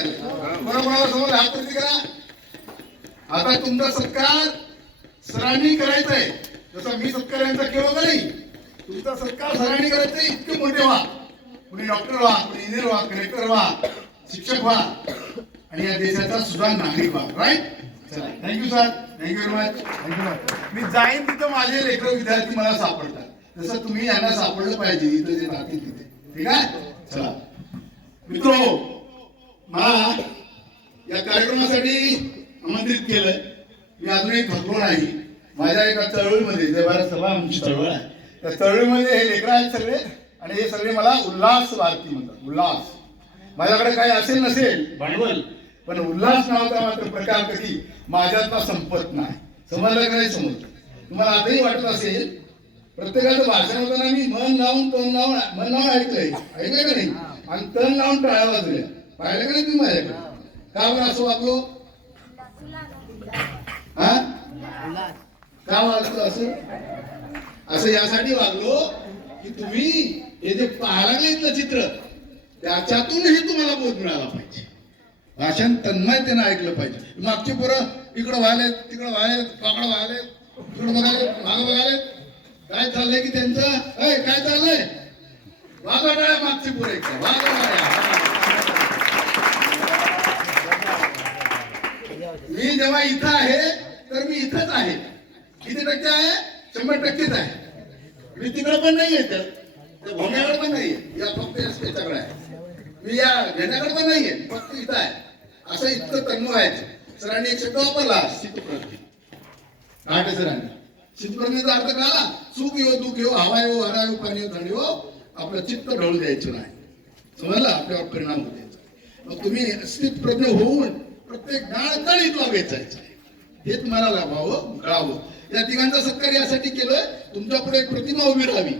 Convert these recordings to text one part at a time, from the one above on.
लागले. कोणाकोणाला समोर हात वरती करा. आता तुमचा सत्कार सरांनी करायचा आहे. जसं मी सत्कार यांचा केला का नाही, तुमचा सत्कार सरांनी करायचा आहे. इतके मोठे व्हा, कुणी डॉक्टर व्हा, कुणी इंजिनियर व्हा, कलेक्टर व्हा, शिक्षक व्हा आणि या देशाचा सुद्धा नागरिक व्हा. राईट. चला, thank you sir, thank you very much. Thank you. मी जाईन तिथं माझे लेकर विद्यार्थी मला सापडतात, तसं तुम्ही यांना सापडलं पाहिजे इथं जे राहतील तिथे. ठीक आहे. चला मित्रो, मला या कार्यक्रमासाठी आमंत्रित केलंय. मी अजूनही थकलो नाही. माझ्या एका चळवळीमध्ये, जे भारत सभा आमची चळवळ आहे, त्या चळवळीमध्ये हे लेकर आहेत सगळे आणि हे सगळे मला उल्हास भारती म्हणतात. उल्हास. माझ्याकडे काही असेल नसेल भांडवल, पण उल्हास नावाचा मात्र प्रकार कधी माझ्यातला संपत नाही. समजलं का नाही समजलं? तुम्हाला आताही वाटत असेल, प्रत्येकाचं भाषण होताना मी मन लावून तोंड लावून मन लावून ऐकलंय का नाही, आणि तण लावून टाळ्या वाजल्या. पाहिलं का नाही तुम्ही माझ्याकडे? का बरं असं वागलो? हा, का वागलो असं? असं यासाठी वागलो की तुम्ही हे जे पाहायला लागले चित्र, त्याच्यातूनही तुम्हाला बोध मिळाला पाहिजे. भाषण तन्मयतेनं ऐकलं पाहिजे. मागची पोरं इकडं व्हायलेत, तिकडं व्हायलेत, पाकडं व्हायलेत, इकडं बघायलेत, मागं बघायलेत. काय चाललंय की त्यांचं? काय चाललंय? वाजवणाऱ्या मागची पोरं एक वाजवणाऱ्या. मी जेव्हा इथं आहे तर मी इथंच आहे. किती टक्के आहे? 100% आहे. मी तिकडे पण नाही आहे, तर भोंग्याकडे पण नाहीये, या फक्त याच्याकडे आहे. मी या घेण्याकडे पण नाहीये, फक्त इथं आहे. असं इतकं तन्मय व्हायचं. सरांनी एक शब्द वापरला, चित्तप्रज्ञ. आठे सरांनी चित्तप्रज्ञेचा अर्थ कळाला. सुख येऊ, दुःख येऊ, हवा येऊ, वारा येऊ, पाणी येऊ, थंडी येऊ, आपलं चित्त ढळू द्यायचं नाही. समजलं? आपल्यावर परिणाम होऊ द्यायचा. मग तुम्ही स्थितप्रज्ञ होऊन प्रत्येक डाळ इथला वेचायचं. हे तुम्हाला लाभावं, कळावं. या तिघांचा सत्कार यासाठी केलोय, तुमच्या पुढे एक प्रतिमा उभी राहावी.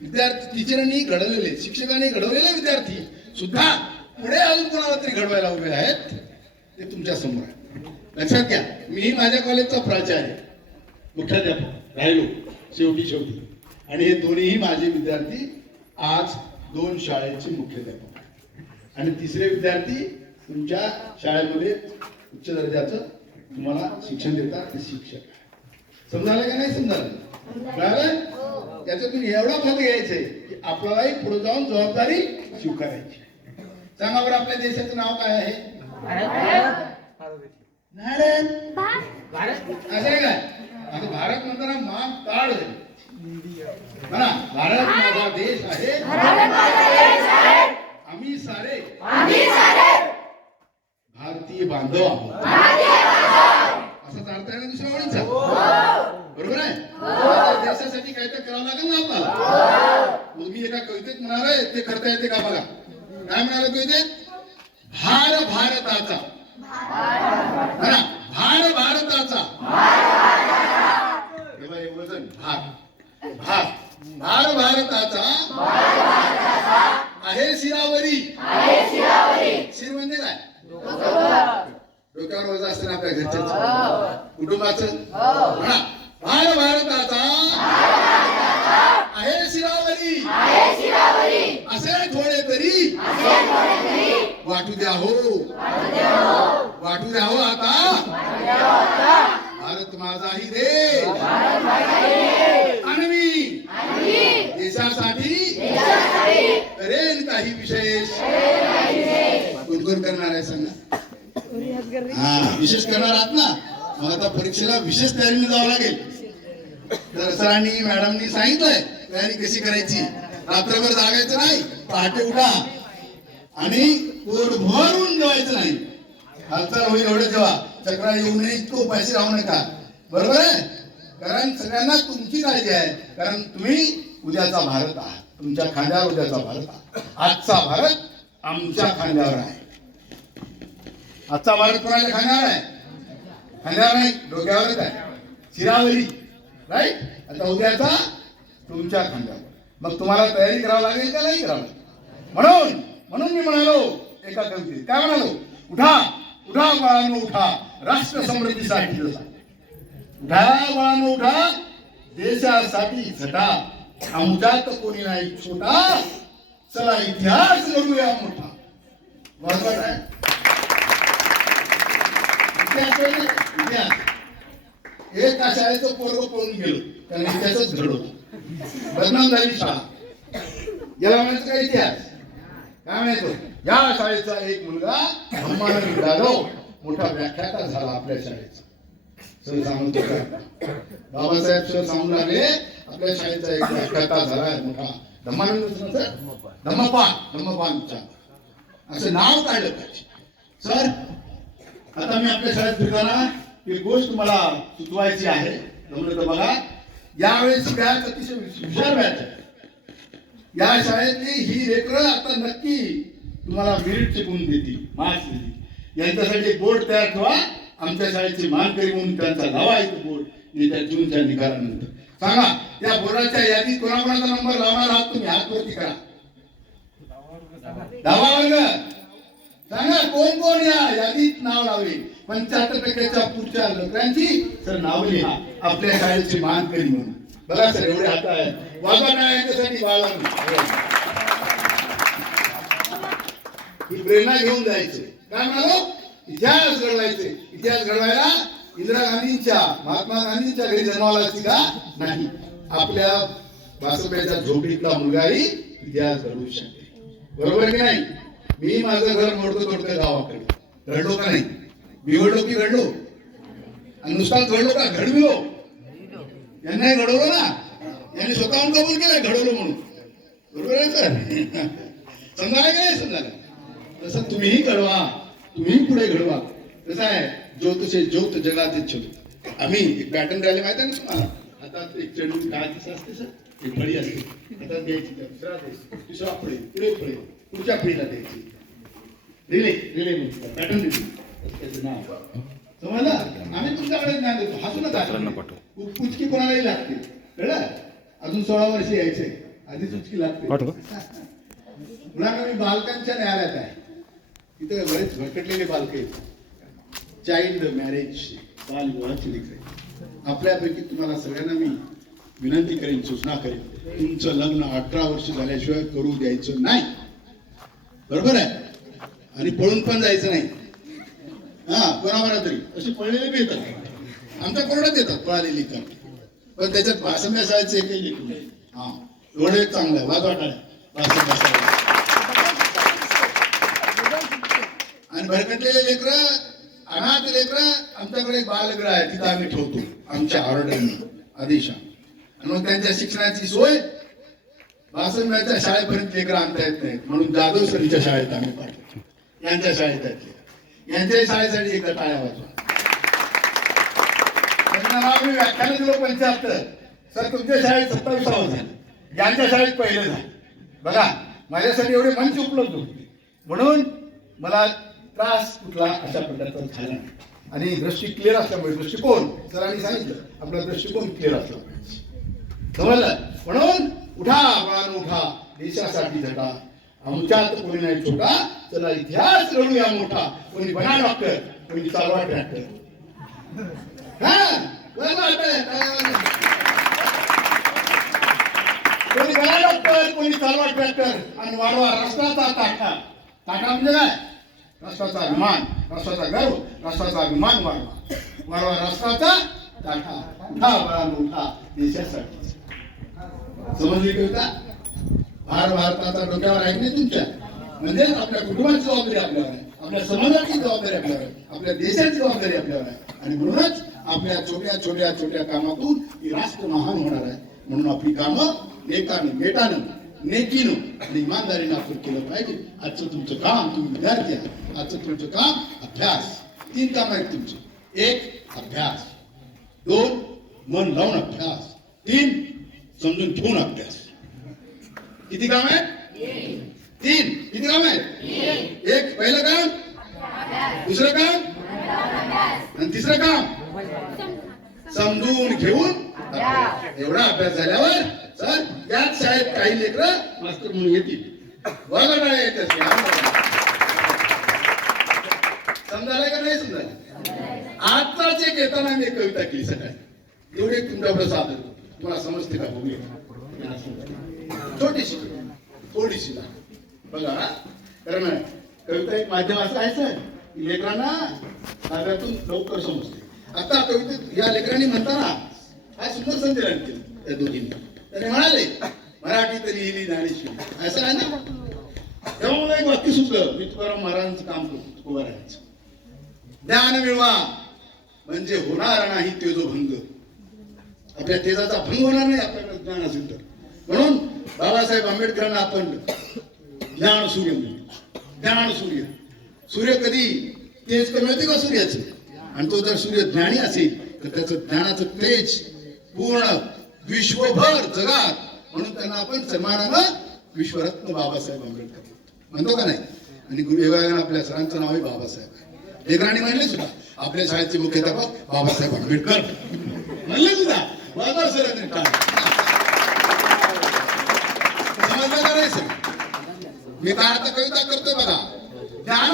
विद्यार्थी, टीचरांनी घडवलेले, शिक्षकांनी घडवलेले विद्यार्थी सुद्धा पुढे अजून कोणाला तरी घडवायला उभे आहेत, ते तुमच्या समोर आहे. लक्षात घ्या. मी माझ्या कॉलेजचा प्राचार्य, मुख्याध्यापक राहिलो शेवटी, आणि हे दोन्हीही माझे विद्यार्थी आज 2 शाळेचे मुख्याध्यापक आणि तिसरे विद्यार्थी तुमच्या शाळेमध्ये उच्च दर्जाचं तुम्हाला शिक्षण देतात, ते शिक्षक. समजायला का नाही समजायला? कळालं? त्याच्यातून एवढा भाग घ्यायचंय की आपल्यालाही पुढे जाऊन जबाबदारी स्वीकारायची. सांगा बरं, आपल्या देशाचं नाव काय आहे? असं आहे काय? आता भारत म्हणताना मान ताळ म्हणा. भारत माझा देश आहे, आम्ही सारे भारतीय बांधव आहोत. असाच अर्थ आहे ना दुसऱ्या ओळीचा? बरोबर आहे. देशासाठी काहीतरी करावं लागेल ना आपल्याला. मग मी एका कवितेत म्हणाल आहे, ते करता येते का बघा. काय म्हणाल कवितेत? भार भारताचा, भार भारताचा, तेव्हा हे वजन भार भारताचा आहे शिरावरी. शिर म्हणजे काय? डोक्यावर वजन असतं ना आपल्या घरच्याचं, कुटुंबाचं. भार भारताचा आहे शिरावरी, असे थोडे तरी वाटू द्या हो, वाटू द्या हो आता. भारत माझाही देश, आणि मी देशासाठी करेन काही विशेष. कोण करणार आहे सांगा? हा, विशेष करणार आहात ना? मग आता परीक्षेला विशेष तयारीने जावं लागेल. तर सरांनी मॅडमनी सांगितलंय तयारी कशी करायची. रात्रभर जागायचं नाही, पहाटे उठा आणि पोट भरून जेवायचं नाही. हालचाल होईल एवढं जेव्हा, चक्रा येऊ नये इतकं उपाशी राहू नका. बरोबर आहे? कारण सगळ्यांना तुमची काळजी आहे. कारण तुम्ही उद्याचा भारत आहात. तुमच्या खांद्यावर उद्याचा भारत आहात. आजचा भारत आमच्या खांद्यावर आहे. आजचा भारत कोणाच्या खांद्यावर आहे? खांद्यावर नाही, डोक्यावरच आहे. शिरावरी. राईट. आता उद्याचा तुमच्या खांद्यावर. मग तुम्हाला तयारी करावी लागेल का नाही करावं लागेल? म्हणून मी म्हणालो एका कवितेत, काय म्हणालो? उठा उठा बाळांनो उठा, राष्ट्र समृद्धीसाठी उठा बाळांनो उठा, देशासाठी झटा. आमच्यात कोणी नाही छोटा, चला इतिहास घडूया मोठा. महत्वाचं आहे. इतिहास आहे ना, इतिहास. एका शाळेचं पोरग पळून गेलो कारण इतिहासच घडवतो. बदनाम झाली शाळा. याला म्हणायचं काय इतिहास काय म्हणायचं. या शाळेचा एक मुलगा धम्मानंद जाधव मोठा व्याख्याता झाला आपल्या शाळेचा. सर सांगत होता बाबासाहेब सर सांगून आले आपल्या शाळेचा एक व्याख्याता झाला मोठा धम्मानंद धम्मपान असं नाव काढलं पाहिजे. सर आता मी आपल्या शाळेत फिरताना एक गोष्ट मला सुचवायची आहे. जमलं तर बघा. यावेळेस बॅच अतिशय हुशार बॅच आहे. या शाळेतली ही लेकरं आता नक्की तुम्हाला मेरिटचे गुण देतील, मार्क्स देतील. यांच्यासाठी एक बोर्ड तयार ठेवा. आमच्या शाळेची मानकरी म्हणून त्यांचा लावा इथं बोर्ड येत्या जूनच्या निकालानंतर. सांगा त्या बोर्डाच्या यादीत कोणाकोणाचा नंबर लावणार आहात तुम्ही हात वरती करा. डावा वर्ग सांगा कोण कोण या यादीत नाव लावेल. 75% पुढच्या लेकरांची सर नाव लिहा आपल्या शाळेची मानकरी म्हणून. बघा सर एवढे हात आहे. वागा नाही याच्यासाठी वागा ही प्रेरणा घेऊन जायचे. काय म्हणालो इतिहास घडवायचे. इतिहास घडवायला इंदिरा गांधींच्या महात्मा गांधींच्या घरी जन्माला का नाही. आपल्या वासुदेवाच्या झोपडीतला मुलगाही इतिहास घडवू शकते. बरोबर की नाही. मी माझं घर मोडतो तोडतं गावाकडे घडलो का नाही. बिघडलो की घडलो आणि नुसताच घडलो का घडविलो. यांनाही घडवलं ना. यांनी स्वतःहून कबूल केलंय घडवलं म्हणून. बरोबर आहे सर. समजायला का नाही समजायला. तसं तुम्हीही घडवा तुम्ही पुढे घडवा. कसं आहे ज्योतसे ज्योत जगात ज्योत. आम्ही एक पॅटर्न राहिले माहिती आहे ना तुम्हाला. आता एक चढून काय दिसं असते सर एक फळी असते. आता द्यायची दुसरा द्यायची तिसरा फळी पुढे फळी पुढच्या फळीला द्यायची. रिले रिले पॅटर्न दिली त्याचं नाव समजलं. आम्ही तुमच्याकडे ज्ञान देतो. हसून उचकी कोणालाही लागते कळलं. अजून 16 वर्ष यायचे आधीच उचकी लागते. मुलांना मी बालकांच्या न्यायालयात आहे. तिथे बरेच भरकटलेले बालक आहेत. चाइल्ड मॅरेज बाल विवाहाची लेकरं. आपल्यापैकी तुम्हाला सगळ्यांना मी विनंती करेन सूचना करेन तुमचं लग्न 18 वर्ष झाल्याशिवाय करू द्यायचं नाही. बरोबर आहे. आणि पळून पण जायचं नाही. हा कोणावर तरी असे पळलेले बी येतात. आमच्या कोर्टात येतात पळालेली का. पण त्याच्यात भाषण शाळेचं एकही लेखून नाही. हा एवढं चांगलं आहे वाद वाटाय भाषण. आणि भरकटलेले लेकरं अनाथ लेकरं आमच्याकडे एक बालगृह आहे तिथं आम्ही ठेवतो आमच्या ऑर्डरने आदेशा. आणि मग त्यांच्या शिक्षणाची सोय वासनच्या शाळेपर्यंत लेकरं आणता येत नाहीत म्हणून जाधव सरीच्या शाळेत आम्ही पाठवतो. यांच्या शाळेत आहेत. यांच्याही शाळेसाठी एकदा टाळ्या वाजवा. त्यांना नाव मी व्याख्यान दिलो 75. सर तुमच्या शाळेत 27व झालं. यांच्या शाळेत पहिलं झालं. बघा माझ्यासाठी एवढे मंच उपलब्ध होते म्हणून मला त्रास कुठला अशा प्रकारचा झाला नाही. आणि दृष्टी क्लिअर असल्यामुळे दृष्टिकोन सरांनी सांगितलं आपला दृष्टिकोन क्लिअर असला पाहिजे. समजलं. म्हणून उठा बाळांनो उठा देशासाठी झटा. आमच्यात कोणी नाही छोटा चला इतिहास घडूया मोठा. कोणी बना डॉक्टर कोणी चालवा ट्रॅक्टर. कोणी बना डॉक्टर कोणी चालवा ट्रॅक्टर. आणि वाढवा राष्ट्राचा ताठा. ताठा म्हणजे काय राष्ट्राचा अभिमान राष्ट्राचा गर्व राष्ट्राचा अभिमान वाढवा. वाढवा राष्ट्राचा ताठा. उठा बाळांनो उठा देशासाठी. समजली कविता. भारताचा डोक्यावर आहे नाही तुमच्या. म्हणजे आपल्या कुटुंबाची जबाबदारी आपल्यावर आहे. आपल्या समाजाची जबाबदारी आपल्यावर आहे. आपल्या देशाची जबाबदारी आपल्यावर आहे. आणि म्हणूनच आपल्या छोट्या छोट्या छोट्या कामातून ही राष्ट्र महान होणार आहे. म्हणून आपली कामं नेकानं नेटानं नेकीनं आणि इमानदारीनं आपण केलं पाहिजे. आजचं तुमचं काम तुम्ही विद्यार्थी आहात. आजचं तुमचं काम अभ्यास. 3 काम आहेत तुमचे. 1 अभ्यास. 2 मन लावून अभ्यास. 3 समजून घेऊन अभ्यास. किती काम आहेत 3. किती काम आहेत 1 पहिलं काम दुसरं काम आणि तिसरं काम समजून घेऊन. एवढा अभ्यास झाल्यावर सर याच शाळेत काही लेकरं मास्तर म्हणून येतील. समजायला का नाही समजायला. आजचाच एक येताना मी कविता केली सकाळी. एवढे तुमच्याकडे साधन तुम्हाला समजते का बघूया. छोटीशी थोडीशी बघा. कारण कविता एक माध्यम असं आहे सर लेकरांना काव्यातून लवकर समजते. आता कवितेत या लेकरांनी म्हणताना हा सुंदर संदेश केलं त्या दोघींनी. त्याने म्हणाले मराठीत लिहिली ज्ञानेश्वरी, असं आहे ना. तेव्हा मला एक वाक्य सुचलं, मी तुकाराम महाराजांचं काम करतो उभं राहायचं. ज्ञान मिळवा म्हणजे होणार नाही तेजो भंग. आपल्या तेजाचा भंग होणार नाही आपल्याकडे ज्ञान असेल तर. म्हणून बाबासाहेब आंबेडकरांना आपण ज्ञान सूर्य म्हणतो. ज्ञान सूर्य. सूर्य कधी तेज कमी होते का सूर्याचं? आणि तो जर सूर्य ज्ञानी असेल तर त्याचं ज्ञानाचं तेज पूर्ण विश्वभर जगात, म्हणून त्यांना आपण सन्मानानं विश्वरत्न बाबासाहेब आंबेडकर म्हणतो का नाही. आणि गुरुविभागानं आपल्या सरांचं नाव आहे बाबासाहेब. लेकरांनी म्हणले सुद्धा आपल्या शाळेचे मुख्याध्यापक बाबासाहेब आंबेडकर म्हणले सुद्धा बाबासाहेब. समजलं का नाही सर? मी काय आता कविता करतोय बघा. ज्ञान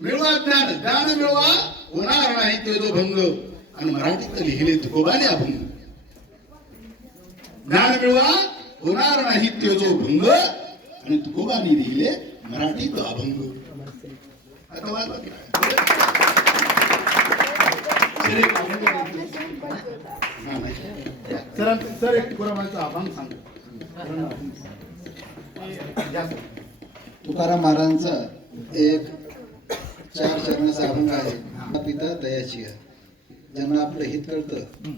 मिळवा, ज्ञान ज्ञान मिळवा होणार नाही तेजो भंग. आणि मराठीत लिहिले तुकोबाने अभंग. ज्ञान मिळवा होणार नाही तेजो भंग. आणि तुकोबाने लिहिले मराठीत अभंग. आता वाजवा की सर एक तुकोबांचा अभंग सांगा. तुकाराम महाराजांचा एक 4 चरणाचा अभंग आहे. पिता दयाची, ज्यांना आपलं हित कळतं